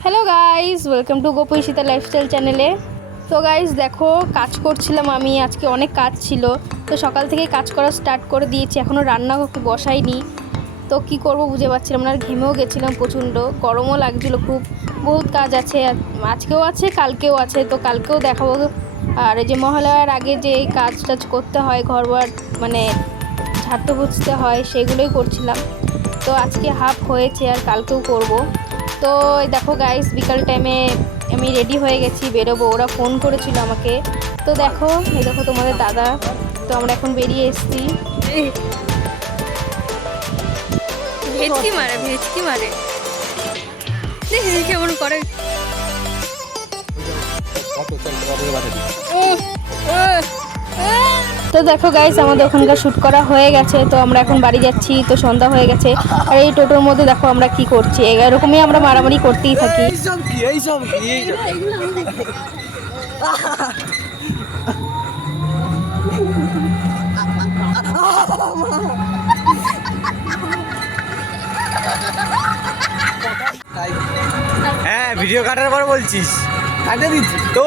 Hello guys welcome to Gopui Sita lifestyle চ্যানেলে তো guys দেখো, কাজ করছিলাম আমি। আজকে অনেক কাজ ছিল। তো সকাল থেকে কাজ করা স্টার্ট করে দিয়েছি। এখনও রান্না বসাইনি। তো কি করব বুঝে পাচ্ছিলাম না। আর ঘেমেও গেছিলাম প্রচণ্ড। গরমও লাগছিল খুব। বহুত কাজ আছে। আজকেও আছে, কালকেও আছে। তো কালকেও দেখাবো। আর এই যে মহালয়ার আগে যে কাজ টাজ করতে হয় ঘর মানে ঝাড়তে বুঝতে হয়, সেগুলোই করছিলাম। তো আজকে হাফ হয়েছে। আর কালকেও করব। তো এই দেখো গাইস বিকাল টাইমে আমি রেডি হয়ে গেছি বেরোবো ওরা ফোন করেছিল আমাকে তো দেখো এই দেখো তোমাদের দাদা তো আমরা এখন বেরিয়ে এসেছি ভেজকি মারে ভেজকি মারে দেখিস কেমন করে তো দেখো গাইস আমাদের ওখানকার শ্যুট করা হয়ে গেছে তো আমরা এখন বাড়ি যাচ্ছি তো সন্ধ্যা হয়ে গেছে। আর এই টোটোর মধ্যে দেখো আমরা কি করছি এরকমই আমরা মারামারি করতেই থাকি। হ্যাঁ ভিডিও কাটার পর বলছিস। কাটে দিচ্ছি। তো?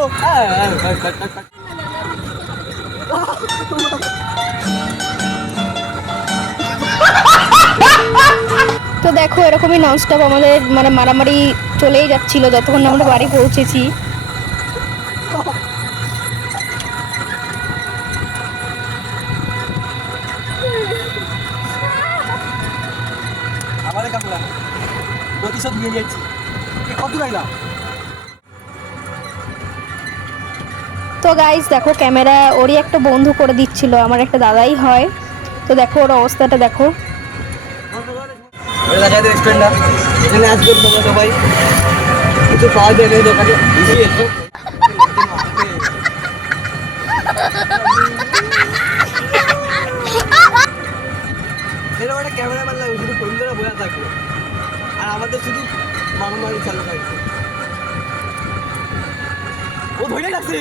তো দেখো, এরকমই ননস্টপ আমাদের মানে মারামারি চলেই যাচ্ছিল যতক্ষণ আমরা বাড়ি পৌঁছেছি। প্রতিশোধ নিয়ে এ কত লাগলাম তো গাইস দেখো ক্যামেরা ওরই একটা বন্ধু করে দিচ্ছিল, আমার একটা দাদাই হয়। তো দেখো ওর অবস্থাটা দেখো। কিছু থাকবে। আর আমাদের শুধু মারামারি চালু থাকবে ও ধরে রাখছে।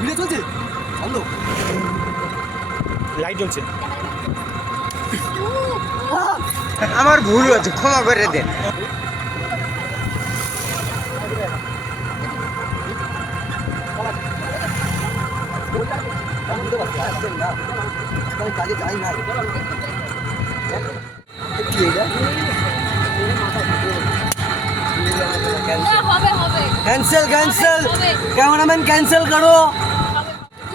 ভিডিও চলছে চলো লাইট জ্বলছে। আমার ভুল হয়েছে ক্ষমা করে দেন। কাজে যাই না কি ক্যান্সেল ক্যান্সেল ক্যামেরাম্যান ক্যান্সেল করো।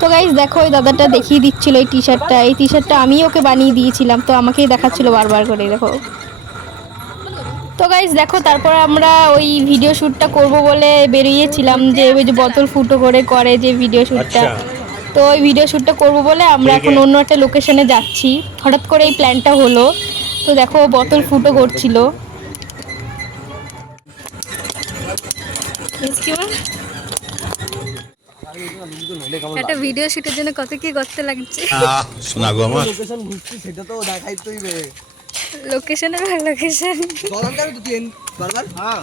তো গাইজ দেখো ওই দাদাটা দেখিয়ে দিচ্ছিল এই টি শার্টটা এই টি শার্টটা আমি ওকে বানিয়ে দিয়েছিলাম তো আমাকেই দেখাচ্ছিল বারবার করে দেখো। তো গাইজ দেখো তারপর আমরা ওই ভিডিও শ্যুটটা করব বলে বেরিয়েছিলাম যে ওই যে বোতল ফুটো করে করে যে ভিডিও শ্যুটটা তো ওই ভিডিও শ্যুটটা করব বলে আমরা এখন অন্য একটা লোকেশনে যাচ্ছি। হঠাৎ করে এই প্ল্যানটা হলো। তো দেখো বোতল ফুটো করছিল। একটা ভিডিও শুটের জন্য কত কি করতে লাগছে? শোনা গো আমার। লোকেশন ঘুরছি সেটা তো দেখাই তুই লোকেশন তো তুই বারবার হ্যাঁ।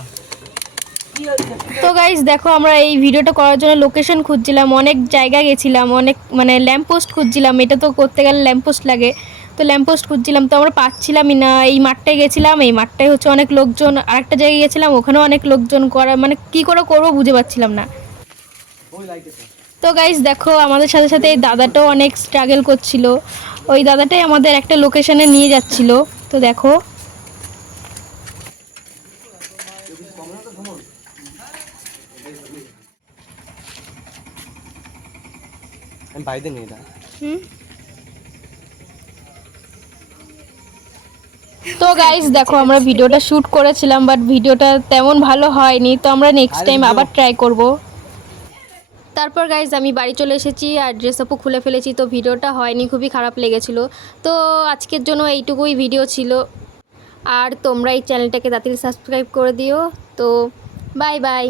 তো গাইজ দেখো আমরা এই ভিডিওটা করার জন্য লোকেশন খুঁজছিলাম অনেক জায়গা গেছিলাম অনেক মানে ল্যাম্প পোস্ট খুঁজছিলাম এটা তো করতে গেলে ল্যাম্প পোস্ট লাগে। তো ল্যাম্প পোস্ট খুঁজছিলাম তো আমরা পাচ্ছিলামই না। এই মাঠটায় গেছিলাম এই মাঠটায় হচ্ছে অনেক লোকজন আরেকটা জায়গায় গেছিলাম ওখানেও অনেক লোকজন করা মানে কি করে করব বুঝে পাচ্ছিলাম না। তো গাইজ দেখো আমাদের সাথে সাথে এই দাদাটাও অনেক স্ট্রাগল করছিল। ওই দাদাটাই আমাদের একটা লোকেশনে নিয়ে যাচ্ছিল। তো দেখো। বাইরে নিয়ে তো গাইস দেখো আমরা ভিডিওটা শ্যুট করেছিলাম বাট ভিডিওটা তেমন ভালো হয়নি। তো আমরা নেক্সট টাইম আবার ট্রাই করব। তারপর গাইজ আমি বাড়ি চলে এসেছি আর ড্রেস আপও খুলে ফেলেছি, তো ভিডিওটা হয়নি, খুবই খারাপ লেগেছিলো। তো আজকের জন্য এইটুকুই ভিডিও ছিল। আর তোমরা এই চ্যানেলটাকে তাড়াতাড়ি সাবস্ক্রাইব করে দিও। তো বাই বাই